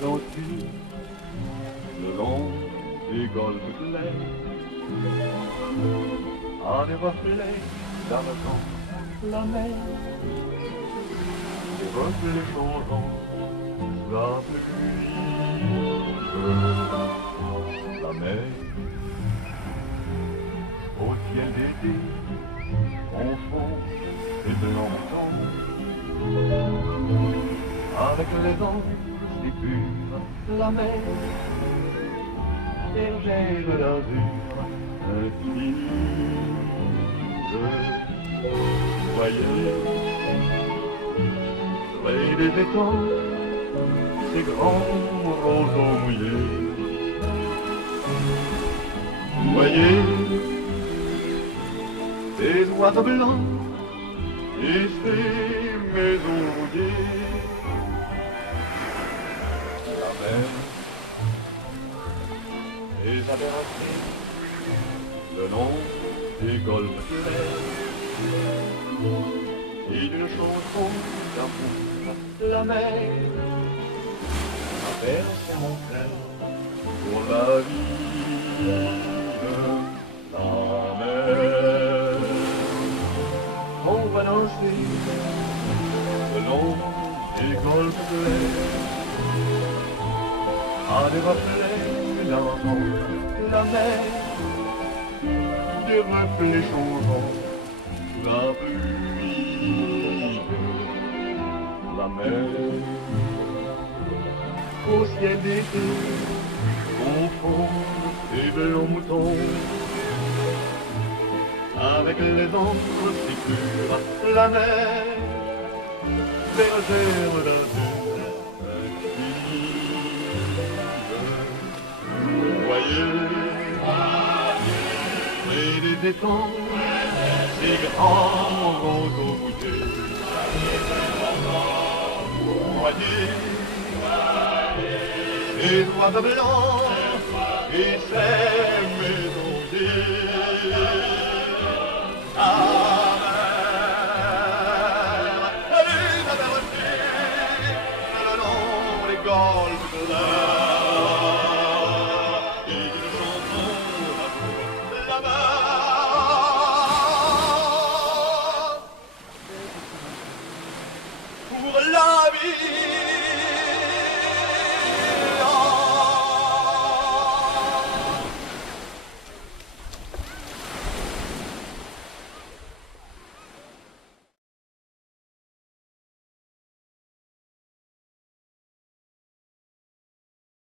danses-tu le long des golfes clairs, à des reflets d'argent la mer, des reflets changeants sous la pluie, la mer au ciel d'été confond et blancs avec les anges si purs, la mer bergère de l'azur infinie. Voyez, près des étangs, ces grands roseaux mouillés. Voyez, ces oiseaux blancs et ces maisons rouillées. La mer, les aberrations, le long des golfes clairs, et d'une chanson d'amour, la mer a percé mon cœur pour la vie. La mer, on va danser le long des golfes clairs, à des reflets d'argent, la mer, des reflets changeants sous la pluie. La mer, au ciel d'été, confond ses blancs moutons avec les ombres si pures, la mer, bergère d'azur infinie. Voyez, près des étangs, ces grands roseaux goûtés. Voyez, ces oiseaux blancs et ces